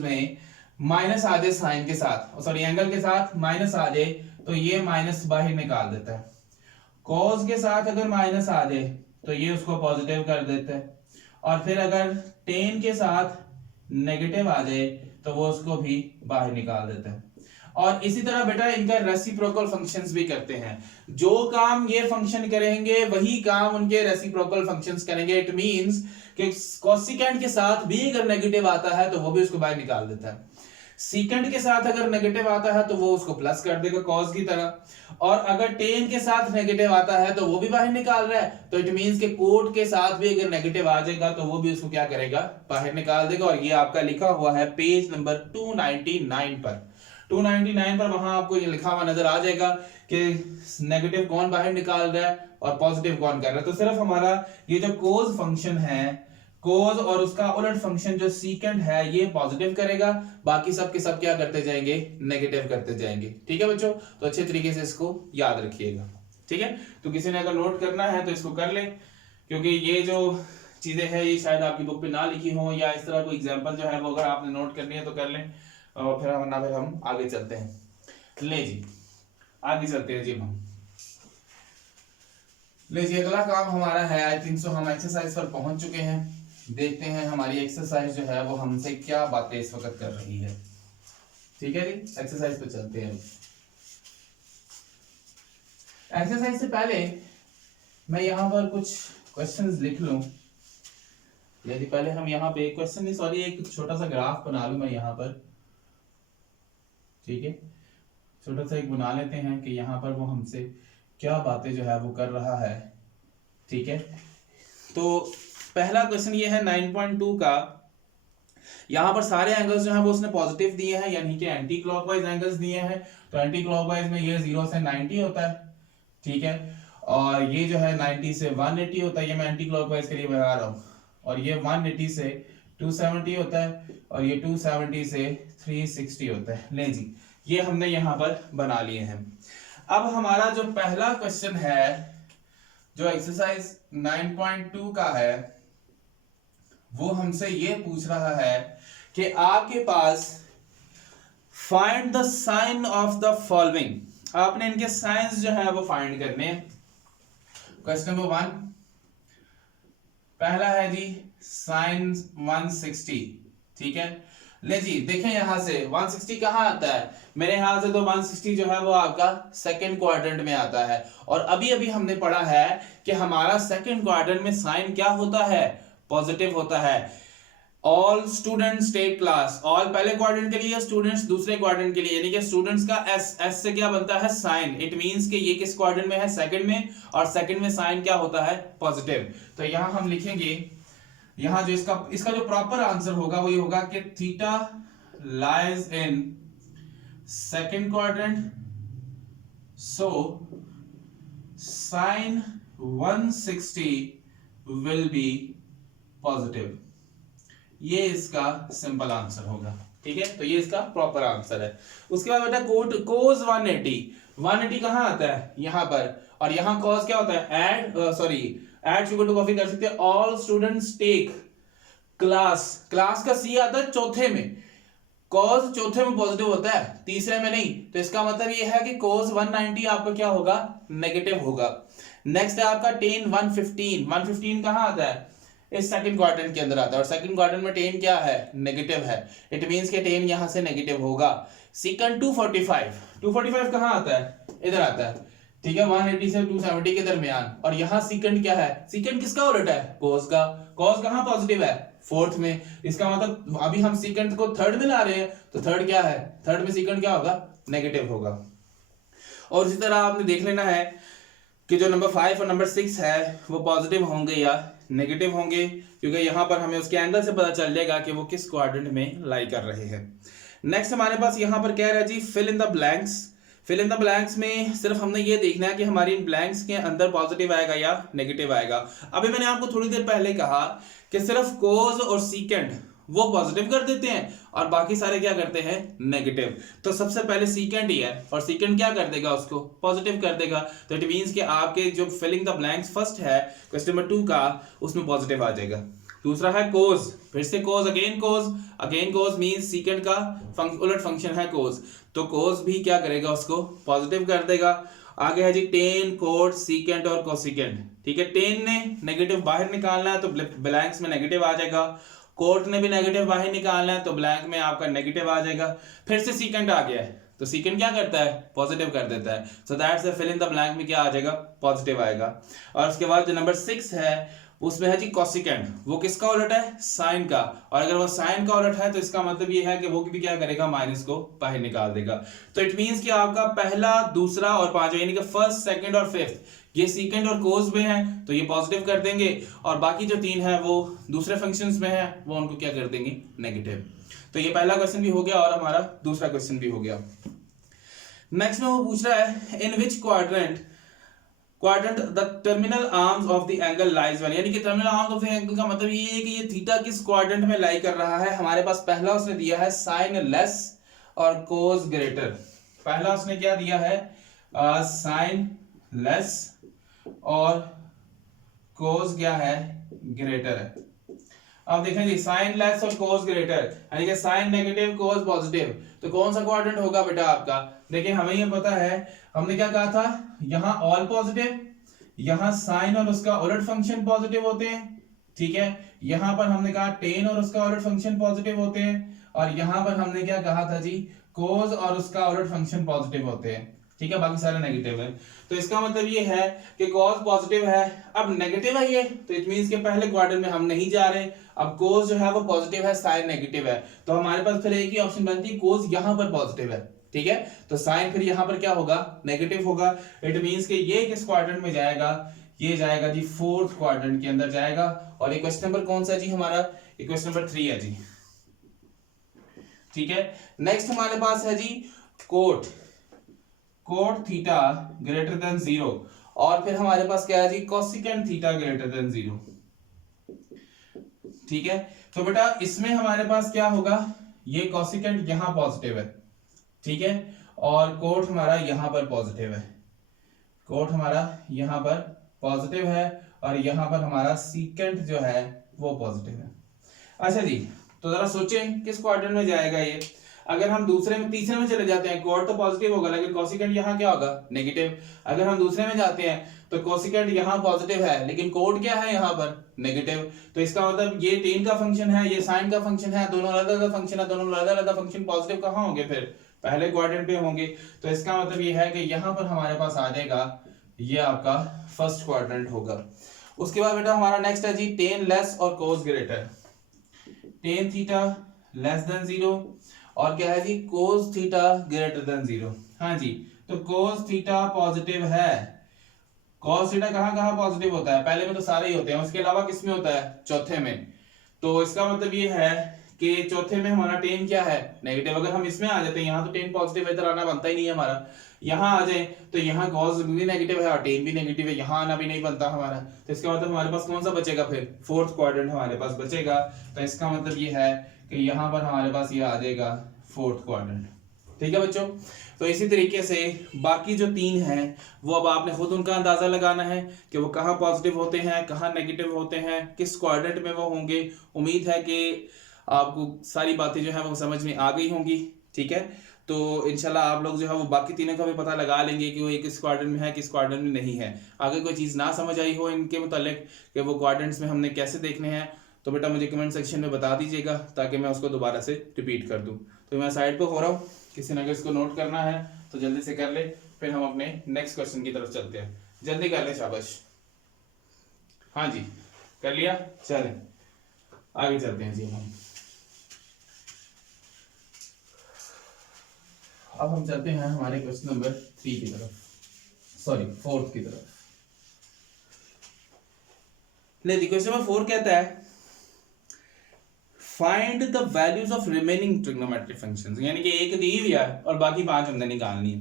में माइनस आ जाए साइन के साथ, सॉरी एंगल के साथ माइनस आ जाए तो ये माइनस बाहर निकाल देता है। कॉस के साथ अगर माइनस आ जाए तो ये उसको पॉजिटिव कर देता है। और फिर अगर टेन के साथ नेगेटिव आ जाए तो वो उसको भी बाहर निकाल देता है। और इसी तरह बेटा इनका रेसिप्रोकल फंक्शंस भी करते हैं। जो काम ये फंक्शन करेंगे वही काम उनके रेसिप्रोकल फंक्शंस करेंगे। इट मींस कि कोसिकेंड के साथ भी अगर नेगेटिव आता है तो वो भी उसको बाहर निकाल देता है। सीकेंड के साथ अगर नेगेटिव आता है तो वो उसको प्लस कर देगा कॉस की तरह। और अगर टेन के साथ नेगेटिव आता है तो वो भी बाहर निकाल रहा है, तो इट मींस कि कोट के साथ भी अगर नेगेटिव आ जाएगा तो वो भी उसको क्या करेगा, बाहर निकाल देगा। और ये आपका लिखा हुआ है पेज नंबर 299 पर। 299 पर वहां आपको ये लिखा हुआ नजर आ जाएगा कि नेगेटिव कौन बाहर निकाल रहा है और पॉजिटिव कौन कर रहा है। तो सिर्फ हमारा ये जो कोस फंक्शन है, कोस और उसका उलट फंक्शन जो सीकेंड है ये पॉजिटिव करेगा, बाकी सब के सब क्या करते जाएंगे, नेगेटिव करते जाएंगे, ठीक है बच्चों। तो अच्छे तरीके से इसको याद रखिएगा, ठीक है। तो किसी ने अगर नोट करना है तो इसको कर ले, क्योंकि ये जो चीजें हैं ये शायद आपकी बुक पे ना लिखी हो, या इस तरह कोई एग्जांपल जो है वो अगर आपने नोट करनी है तो कर लें। और फिर हम आगे चलते हैं। ले जी आगे चलते हैं जी हम। ले जी अगला काम हमारा है, आई थिंक सो हम एक्सरसाइज पर पहुंच चुके हैं। देखते हैं हमारी एक्सरसाइज जो है वो हमसे क्या बातें इस वक्त कर रही है, ठीक है जी। एक्सरसाइज पे चलते हैं। एक्सरसाइज से पहले मैं यहाँ पर कुछ क्वेश्चंस लिख लूं। यदि पहले हम यहाँ पे क्वेश्चन नहीं, सॉरी एक छोटा सा ग्राफ बना लूं मैं यहाँ पर, ठीक है। छोटा सा एक बना लेते हैं कि यहाँ पर वो हमसे क्या बातें जो है वो कर रहा है, ठीक है। तो पहला क्वेश्चन ये है 9.2 का। यहाँ पर सारे एंगल्स जो है वो उसने पॉजिटिव दिए हैं, यानी कि एंटी क्लॉकवाइज एंगल्स दिए हैं। तो एंटी क्लॉकवाइज में ये 0 से 90 होता है, ठीक है। और ये जो है 90 से 180 होता है, ये मैं एंटी क्लॉकवाइज के लिए बना रहा हूँ। और ये 180 से 270 होता है, और ये 270 से 360 होता है। ले जी ये हमने यहाँ पर बना लिए हैं। अब हमारा जो पहला क्वेश्चन है जो एक्सरसाइज 9.2 का है, वो हमसे ये पूछ रहा है कि आपके पास find the sine of the following. आपने इनके साइंस जो है वो फाइंड करने हैं। क्वेश्चन नंबर 1, पहला है जी साइन 160, ठीक है। ले जी देखें यहां से 160 कहाँ आता है, मेरे ख्याल से तो 160 जो है वो आपका सेकंड क्वाड्रेंट में आता है। और अभी अभी हमने पढ़ा है कि हमारा सेकंड क्वाड्रेंट में साइन क्या होता है, पॉजिटिव होता है। All students take class, all पहले क्वाड्रेंट के लिए, स्टूडेंट्स दूसरे क्वाड्रेंट के लिए, यानी कि स्टूडेंट्स का एस, एस से क्या बनता है साइन, इट मींस कि ये किस क्वाड्रेंट में है, सेकंड में, और सेकंड में साइन क्या होता है, पॉजिटिव। तो यहां हम लिखेंगे, यहां जो इसका जो प्रॉपर आंसर होगा वो ये होगा कि theta lies in second quadrant, so sine 160 will be positive. ये इसका सिंपल आंसर होगा, ठीक है। तो ये इसका प्रॉपर आंसर है। उसके बाद बेटा कोस 180 कहां आता है, यहां पर, और यहां कॉस क्या होता है, ऐड शुगर टू कॉफी कर सकते हैं। All students take class, class का सी आता है चौथे में, कॉस चौथे में पॉजिटिव होता है, तीसरे में नहीं। तो इसका मतलब ये है कि कोस 190 आपका क्या होगा, नेगेटिव होगा। नेक्स्ट है आपका टेन 115 कहां आता है, इस सेकंड क्वाड्रेंट के अंदर आता है, और सेकंड क्वाड्रेंट में टेन क्या है, नेगेटिव है, इट मींस के टेन यहां से नेगेटिव होगा। सेकंड 245 कहां आता है, इधर आता है, ठीक है, 180 से 270 के दरमियान। और यहां सेकंड क्या है, सेकंड किसका उलट है, कोस का, कोस कहां पॉजिटिव है, फोर्थ में। इसका मतलब अभी हम सेकंड को थर्ड में ला रहे हैं, तो थर्ड क्या है, थर्ड में सेकंड क्या होगा, नेगेटिव होगा। और इसी तरह आपने देख लेना है कि जो नंबर 5 और नंबर 6 है वो पॉजिटिव होंगे या नेगेटिव होंगे, क्योंकि यहां पर हमें उसके एंगल से पता चल जाएगा कि वो किस क्वाड्रेंट में लाई कर रहे हैं। नेक्स्ट हमारे पास यहां पर क्या है जी, fill in the blanks. Fill in the blanks में सिर्फ हमने ये देखना है कि हमारी इन ब्लैंक्स के अंदर पॉजिटिव आएगा या नेगेटिव आएगा। अभी मैंने आपको थोड़ी देर पहले कहा कि सिर्फ कोस और सीकेंड वो पॉजिटिव कर देते हैं और बाकी सारे क्या करते हैं, नेगेटिव। तो सबसे पहले सीकेंड ही है, और सीकेंड क्या कर देगा, उसको पॉजिटिव कर देगा। तो इट मींस कि आपके जो फिलिंग द ब्लैंक्स फर्स्ट है क्वेश्चन नंबर 2 का, उसमें पॉजिटिव आ जाएगा। दूसरा है कोस, फिर से कोस, अगेन कोस मींस सीकेंड का उलट फंक्शन है कोस, तो कोस भी क्या करेगा, उसको पॉजिटिव कर देगा। आगे है जी टेन, कोट, सीकेंड और कोसिकेंड, ठीक है। टेन ने नेगेटिव बाहर निकालना है तो ब्लैंक्स में नेगेटिव आ जाएगा, कोट ने भी नेगेटिव बाहर निकालना है तो ब्लैंक में आपका नेगेटिव आ जाएगा। फिर से सीकेंड आ गया है तो सीकेंड क्या करता है, पॉजिटिव कर देता है। So that's the fill in the blank में क्या आ जाएगा, पॉजिटिव आएगा। और उसके बाद जो नंबर 6 है उसमें है जी कोसिकेंड, वो किसका उलट है, साइन का। और अगर वो साइन का उलट है तो इसका मतलब ये है कि वो भी क्या करेगा, माइनस को बाहर निकाल देगा। तो इट मींस कि आपका पहला, दूसरा और पांचवा, यानी कि फर्स्ट, सेकंड और फिफ्थ, ये सीकेंड और कोस में है तो ये पॉजिटिव कर देंगे, और बाकी जो 3 है वो दूसरे फंक्शंस में है, वो उनको क्या कर देंगे, नेगेटिव। तो ये पहला क्वेश्चन भी हो गया और हमारा दूसरा क्वेश्चन भी हो गया। नेक्स्ट में वो पूछ रहा है in which quadrant the terminal arms of the angle lies one, यानी कि terminal arms of the angle का मतलब ये है कि ये थीटा किस क्वाड्रेंट में लाई कर रहा है। हमारे पास पहला उसने दिया है साइन लेस और कोस ग्रेटर। पहला उसने क्या दिया है, साइन लेस और कोस क्या है, ग्रेटर है। अब देखें जी, साइन लेस और कोस ग्रेटर, यानी कि साइन नेगेटिव कोस पॉजिटिव, तो कौन सा क्वाड्रेंट होगा बेटा आपका। देखिए हमें ये पता है, हमने क्या कहा था, यहां ऑल पॉजिटिव, यहां साइन और उसका उलट फंक्शन पॉजिटिव होते हैं, ठीक है। यहां पर हमने कहा टेन और उसका उलट फंक्शन पॉजिटिव होते हैं, और यहां पर हमने क्या कहा था जी, कोस और उसका उलट फंक्शन पॉजिटिव होते हैं, ठीक है, बाकी सारे नेगेटिव है। तो इसका मतलब ये है कि cos पॉजिटिव है, अब नेगेटिव है ये, तो इट मींस के पहले क्वाड्रेंट में हम नहीं जा रहे। अब cos जो है वो पॉजिटिव है, साइन नेगेटिव है, तो हमारे पास फिर एक ही ऑप्शन बनती है, cos यहां पर पॉजिटिव है, ठीक है, तो साइन फिर यहां पर क्या होगा, नेगेटिव होगा। इट मींस के ये किस क्वाड्रेंट में जाएगा, ये जाएगा जी फोर्थ क्वाड्रेंट के अंदर जाएगा। और ये क्वेश्चन नंबर कौन सा जी हमारा, ये क्वेश्चन नंबर 3 है जी, ठीक है। नेक्स्ट हमारे पास है जी कोट थीटा ग्रेटर देन 0, और फिर हमारे पास क्या है जी, कोसिकेंट थीटा ग्रेटर देन 0, ठीक है। तो बेटा इसमें हमारे पास क्या होगा, ये कोसिकेंट यहां पॉजिटिव है, ठीक है, और कोट हमारा यहां पर पॉजिटिव है, कोट हमारा यहां पर पॉजिटिव है, और यहां पर हमारा सीकेंट जो है वो पॉजिटिव है। अच्छा जी, तो जरा सोचें किस क्वाड्रेंट में जाएगा ये। अगर हम दूसरे में, तीसरे में चले जाते हैं, कोट तो पॉजिटिव होगा लेकिन कोसिकेंट यहाँ क्या होगा, नेगेटिव। अगर हम दूसरे में जाते हैं तो कोसिकेंट यहाँ पॉजिटिव है, लेकिन कोड क्या है यहाँ पर नेगेटिव। तो इसका मतलब ये टेन का फंक्शन है, ये साइन का फंक्शन है, दोनों अलग अलग फंक्शन है, दोनों अलग अलग फंक्शन पॉजिटिव कहाँ होंगे, फिर पहले क्वाड्रेंट पे होंगे। तो इसका मतलब ये है कि यहाँ पर हमारे पास आ जाएगा ये आपका फर्स्ट क्वाड्रेंट होगा। उसके बाद बेटा हमारा नेक्स्ट है जी टेन लेस और cos greater. Tan theta less than 0 और क्या है जी कोस थीटा ग्रेटर देन 0। हाँ जी, तो कोस थीटा पॉजिटिव है। कॉस थीटा कहाँ कहाँ पॉजिटिव होता है, पहले में तो सारे ही होते हैं, उसके अलावा किस में होता है, चौथे में। तो इसका मतलब ये है कि चौथे में हमारा टेन क्या है, नेगेटिव। अगर हम इसमें आ जाते हैं, यहाँ तो टेन पॉजिटिव इधर आना बनता ही नहीं है हमारा, यहाँ आ जाए तो यहाँ कॉस भी नेगेटिव है और टेन भी नेगेटिव है, यहाँ आना भी नहीं बनता हमारा। तो इसका मतलब हमारे पास कौन सा बचेगा, फिर फोर्थ क्वाड्रेंट हमारे पास बचेगा। तो इसका मतलब ये है कि यहाँ पर हमारे पास ये आ जाएगा फोर्थ क्वाड्रेंट। ठीक है बच्चों, तो इसी तरीके से बाकी जो तीन हैं वो अब आपने खुद उनका अंदाजा लगाना है कि वो कहाँ पॉजिटिव होते हैं, कहाँ नेगेटिव होते हैं, किस क्वाड्रेंट में वो होंगे। उम्मीद है कि आपको सारी बातें जो है वो समझ में आ गई होंगी। ठीक है, तो इंशाल्लाह आप लोग जो है वो बाकी तीनों का भी पता लगा लेंगे कि वो एक किस क्वाड्रेंट में है, किस क्वाड्रेंट में नहीं है। अगर कोई चीज़ ना समझ आई हो इनके मुतालिक कि वो क्वाड्रेंट्स में हमने कैसे देखने हैं, तो बेटा मुझे कमेंट सेक्शन में बता दीजिएगा ताकि मैं उसको दोबारा से रिपीट कर दूँ। तो मैं साइड पर हो रहा हूँ, किसी ने अगर इसको नोट करना है तो जल्दी से कर ले, फिर हम अपने नेक्स्ट क्वेश्चन की तरफ चलते हैं। जल्दी कर ले, शाबाश। हाँ जी, कर लिया, चलें आगे चलते हैं जी। अब हम चलते हैं हमारे क्वेश्चन नंबर 3 की तरफ, सॉरी 4th की तरफ। ले क्वेश्चन नंबर 4 कहता है find the values of remaining trigonometric functions, यानी कि एक दी हुई है और बाकी 5 हमने निकालनी है।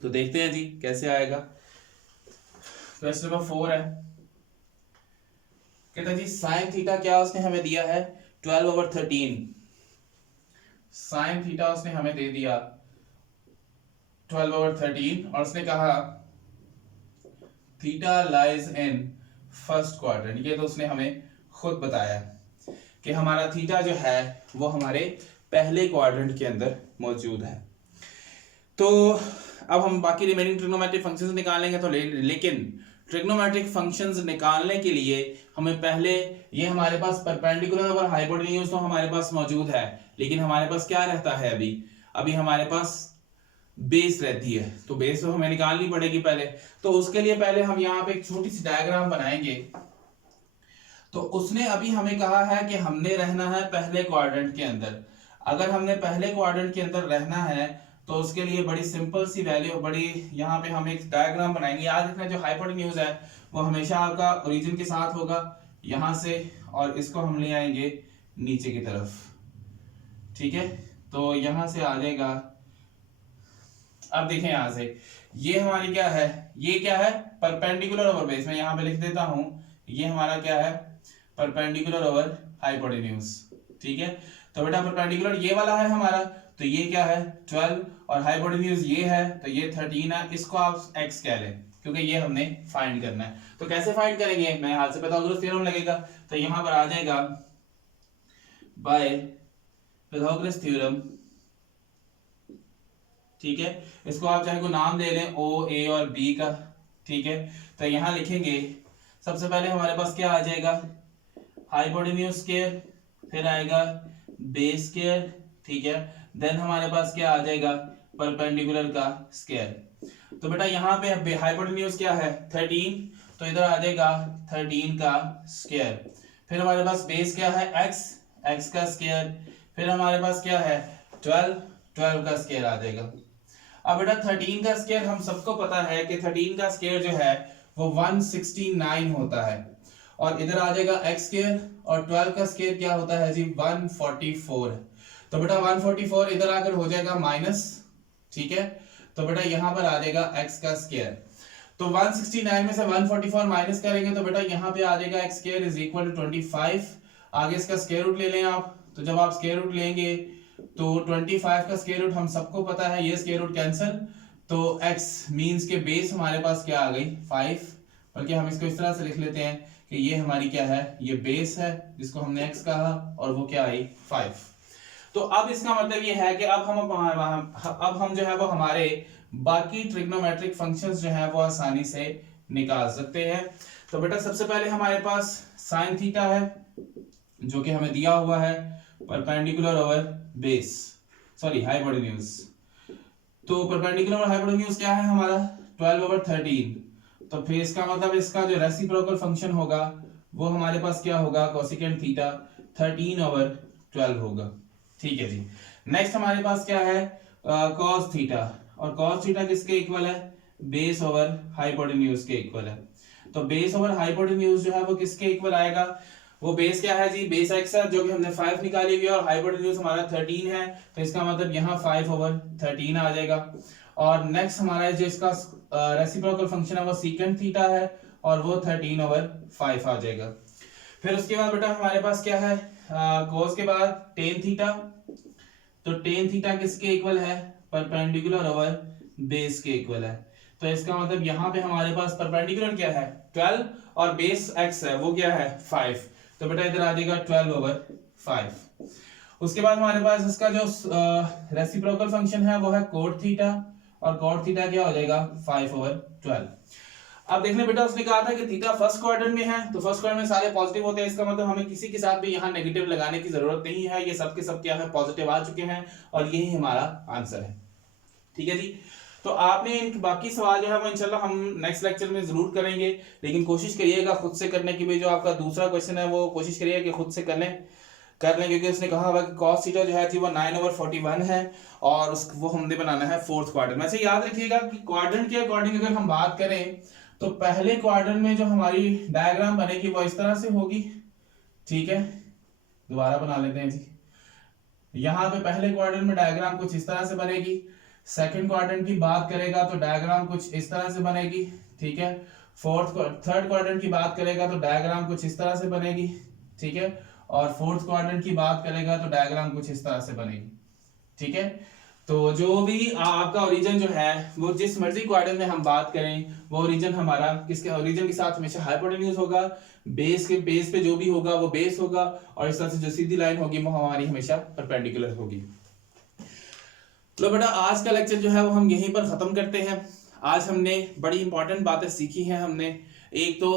तो देखते हैं जी कैसे आएगा। क्वेश्चन नंबर 4 है, कहता है जी साइन थीटा क्या उसने हमें दिया है 12/13। साइन थीटा उसने हमें दे दिया 12/13 और उसने कहा theta lies in first quadrant. ये तो उसने हमें खुद बताया कि हमारा थीटा जो है वो हमारे पहले क्वाड्रेंट के अंदर मौजूद है। तो अब हम बाकी रिमेनिंग ट्रिग्नोमेट्रिक फंक्शंस निकालेंगे। तो लेकिन ट्रिग्नोमेट्रिक फंक्शंस निकालने के लिए हमें पहले ये हमारे पास परपेंडिकुलर और हाइपोटेन्यूज तो हमारे पास मौजूद है, लेकिन हमारे पास क्या रहता है, अभी हमारे पास बेस रहती है। तो बेस तो हमें निकालनी पड़ेगी पहले। तो उसके लिए पहले हम यहाँ पे एक छोटी सी डायग्राम बनाएंगे। तो उसने अभी हमें कहा है कि हमने रहना है पहले क्वाड्रेंट के अंदर। अगर हमने पहले क्वाड्रेंट के अंदर रहना है तो उसके लिए बड़ी सिंपल सी वैल्यू, बड़ी यहाँ पे हम एक डायग्राम बनाएंगे। याद रखना जो हाइपोटेन्यूज है वो हमेशा आपका ओरिजिन के साथ होगा यहाँ से, और इसको हम ले आएंगे नीचे की तरफ। ठीक है, तो यहाँ से आ जाएगा। अब देखें यहाँ से ये हमारी क्या है, ये क्या है परपेंडिकुलर ओवर बेस। मैं यहाँ पे लिख देता हूं, ये हमारा क्या है परपेंडिकुलर ओवर हाइपोटेन्यूज। ठीक है, तो बेटा परपेंडिकुलर ये वाला है हमारा, तो ये क्या है 12 और हाइपोटेन्यूज ये है तो ये 13 है। इसको आप x कह लें क्योंकि ये हमने फाइंड करना है। तो कैसे फाइंड करेंगे, मैं हाथ से पाइथागोरस थ्योरम लगेगा। तो यहां पर आ जाएगा बाय पाइथागोरस थ्योरम। ठीक है, इसको आप चाहे को नाम दे लें O, A और B का। ठीक है, तो यहां लिखेंगे सबसे पहले हमारे पास क्या आ जाएगा हाइपोटेन्यूज स्क्वायर, फिर आएगा बेस स्क्वायर। ठीक है, देन हमारे पास क्या आ जाएगा परपेंडिकुलर का स्क्वायर। तो बेटा यहाँ पे हाइपोटेन्यूज क्या है 13, तो इधर आ जाएगा 13 का स्क्वायर। फिर हमारे पास बेस क्या है x का स्क्वायर। फिर हमारे पास क्या है 12 का स्क्वायर आ जाएगा। अब बेटा 13 का स्क्वायर हम सबको पता है कि 13 का स्क्वायर जो है वो 169 होता है, और इधर आ जाएगा x स्क्वायर, और 12 का स्क्वायर क्या होता है जी 144। तो बेटा 144 इधर आकर हो जाएगा माइनस। ठीक है, तो बेटा यहाँ पर आ जाएगा x का स्क्वायर। तो 169 में से 144 माइनस करेंगे तो बेटा यहाँ पे आ जाएगा x square is equal to 25। आगे इसका स्क्वायर रूट ले लें आप, तो जब आप स्क्वायर रूट लेंगे तो 25 का स्क्वायर रूट हम सबको पता है, ये स्क्वायर रूट कैंसिल, तो x मींस के बेस हमारे पास क्या आ गई 5। बल्कि हम इसको इस तरह से लिख लेते हैं कि ये हमारी क्या है, ये बेस है जिसको हमने x कहा, और वो क्या आई 5। तो अब इसका मतलब ये है कि अब हम जो है वो हमारे बाकी ट्रिग्नोमेट्रिक फंक्शंस जो है वो आसानी से निकाल सकते हैं। तो बेटा सबसे पहले हमारे पास साइन थीटा है जो कि हमें दिया हुआ है perpendicular over base, sorry hypotenuse. तो परपेंडिकुलर और हाइपोटेन्यूज क्या है हमारा 12/13। तो फिर इसका मतलब इसका जो रेसिप्रोकल फंक्शन होगा वो हमारे पास क्या होगा कोसेकेंट थीटा 13/12 होगा। ठीक है जी। नेक्स्ट हमारे पास क्या है कॉस थीटा, और कॉस थीटा किसके इक्वल है बेस ओवर हाइपोटेन्यूज के इक्वल है। तो बेस ओवर हाइपोटेन्यूज जो है वो किसके इक्वल आएगा, वो बेस क्या है जी बेस एक्स है जो कि हमने 5 निकाली हुई है और हाइपोटेन्यूज हमारा 13 है, तो इसका मतलब यहाँ 5/13 आ जाएगा। और नेक्स्ट हमारा जो इसका रेसिप्रोकल फंक्शन है वो सीकेंट थीटा है और वो 13/5 आ जाएगा। फिर उसके बाद बेटा हमारे पास क्या है कोस के बाद टेन थीटा। तो टेन थीटा किसके इक्वल है परपेंडिकुलर ओवर बेस के इक्वल है। तो इसका मतलब यहाँ पे हमारे पास परपेंडिकुलर क्या है 12 और बेस x है वो क्या है 5, तो बेटा इधर आ जाएगा 12/5। उसके बाद हमारे पास इसका जो रेसिप्रोकल फंक्शन है वो है कोट थीटा, और कोट थीटा क्या हो जाएगा 5/12। अब देखने बेटा उसने कहा था कि थीटा फर्स्ट क्वाड्रेंट में है, तो फर्स्ट क्वाड्रेंट में सारे पॉजिटिव होते हैं, इसका मतलब हमें किसी के साथ भी यहाँ नेगेटिव लगाने की जरूरत नहीं है, ये सब के सब क्या है पॉजिटिव आ चुके हैं और यही हमारा आंसर है। ठीक है जी। तो आपने इन बाकी सवाल जो है वो इंशाल्लाह हम नेक्स्ट लेक्चर में जरूर करेंगे, लेकिन कोशिश करिएगा खुद से करने की भी। जो आपका दूसरा क्वेश्चन है वो कोशिश करिएगा कि खुद से कर लें, क्योंकि उसने कहा हुआ कि cos थीटा जो है जी वो 9/41 है और वो हमने बनाना है फोर्थ क्वाड्रेंट में। ऐसे याद रखिएगा कि क्वाड्रेंट के अकॉर्डिंग अगर हम बात करें तो पहले क्वाड्रेंट में जो हमारी डायग्राम बनेगी वो इस तरह से होगी। ठीक है, दोबारा बना लेते हैं जी। यहाँ पे पहले क्वाड्रेंट में डायग्राम कुछ इस तरह से बनेगी, सेकंड क्वाड्रेंट की बात करेगा तो डायग्राम कुछ इस तरह से बनेगी। ठीक है, थर्ड क्वाड्रेंट की बात करेगा तो डायग्राम कुछ इस तरह से बनेगी। ठीक है, और फोर्थ क्वाड्रेंट की बात करेगा तो डायग्राम कुछ इस तरह से बनेगी। ठीक है, तो जो भी आपका ओरिजिन जो है वो जिस मर्जी क्वाड्रेंट में हम बात करें वो ओरिजिन हमारा किसके ओरिजिन के साथ हमेशा हाइपोटेन्यूज होगा, बेस के बेस पे जो भी होगा वो बेस होगा, और इस तरह से जो सीधी लाइन होगी वो हमारी हमेशा परपेंडिकुलर होगी। तो बेटा आज का लेक्चर जो है वो हम यहीं पर खत्म करते हैं। आज हमने बड़ी इंपॉर्टेंट बातें सीखी हैं। हमने एक तो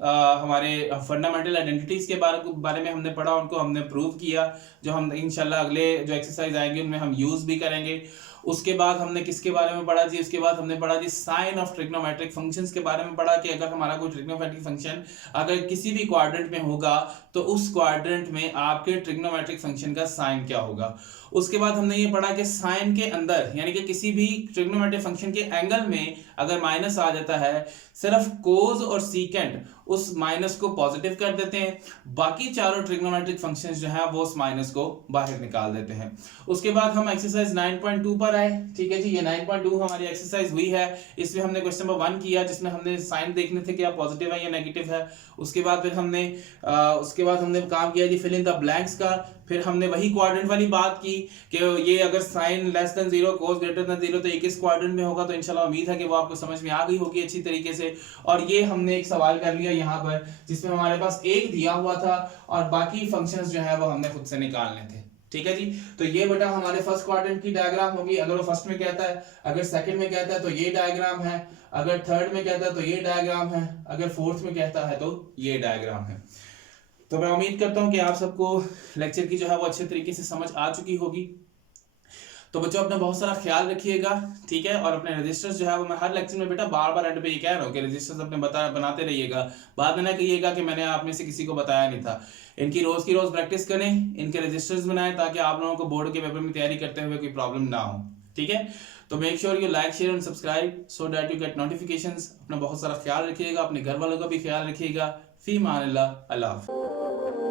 हमारे फंडामेंटल आइडेंटिटीज के बारे में हमने पढ़ा, उनको हमने प्रूव किया, जो हम इंशाल्लाह अगले जो एक्सरसाइज आएंगे उनमें हम यूज भी करेंगे। उसके बाद हमने किसके बारे में पढ़ा जी, उसके बाद हमने पढ़ा जी साइन ऑफ ट्रिग्नोमेट्रिक फंक्शंस के बारे में पढ़ा कि अगर हमारा कोई ट्रिग्नोमेट्रिक फंक्शन अगर किसी भी क्वाड्रेंट में होगा तो उस क्वाड्रेंट में आपके ट्रिग्नोमेट्रिक फंक्शन का साइन क्या होगा। उसके बाद हमने ये पढ़ा कि साइन के अंदर यानी कि किसी भी ट्रिग्नोमेट्रिक फंक्शन के एंगल में अगर माइनस आ जाता है सिर्फ कोस और सीकेंट उस माइनस को पॉजिटिव कर देते हैं, बाकी चारों ट्रिग्नोमेट्रिक फंक्शंस जो है वो उस माइनस को बाहर निकाल देते हैं। उसके बाद हम एक्सरसाइज 9.2 पर आए। ठीक है जी, ये 9.2 हमारी एक्सरसाइज हुई है। इसमें हमने क्वेश्चन नंबर 1 किया जिसमें हमने साइन देखने थे क्या पॉजिटिव है या नेगेटिव है। उसके बाद फिर हमने काम किया जी फिल इन द ब्लैंक्स का। फिर हमने वही क्वाड्रेंट वाली बात की कि ये अगर साइन लेस देन 0 कोस ग्रेटर देन 0 तो ये किस क्वाड्रेंट में होगा। तो इंशाल्लाह उम्मीद है कि वो आपको समझ में आ गई होगी अच्छी तरीके से। और ये हमने एक सवाल कर लिया यहाँ पर जिसमें हमारे पास एक दिया हुआ था और बाकी फंक्शंस जो है वो हमने खुद से निकालने थे। ठीक है जी, तो ये बेटा हमारे फर्स्ट क्वाड्रेंट की डायग्राम होगी। अगर वो फर्स्ट में कहता है, अगर सेकंड में कहता है तो ये डायग्राम है, अगर थर्ड में कहता है तो ये डायग्राम है, अगर फोर्थ में कहता है तो ये डायग्राम है। तो मैं उम्मीद करता हूं कि आप सबको लेक्चर की जो है वो अच्छे तरीके से समझ आ चुकी होगी। तो बच्चों अपना बहुत सारा ख्याल रखिएगा। ठीक है, और अपने रजिस्टर्स जो है वो मैं हर लेक्चर में बेटा बार बार एंड पे ये कह रहा हूँ कि रजिस्टर्स अपने बनाते रहिएगा। बाद में ना कहिएगा कि मैंने आप में से किसी को बताया नहीं था। इनकी रोज की रोज प्रैक्टिस करें, इनके रजिस्टर्स बनाएं ताकि आप लोगों को बोर्ड के पेपर में तैयारी करते हुए कोई प्रॉब्लम ना हो। ठीक है, तो make sure you like share and subscribe so that you get notifications. अपना बहुत सारा ख्याल रखिएगा, अपने घर वालों का भी ख्याल रखिएगा। फी मान अल्लाह।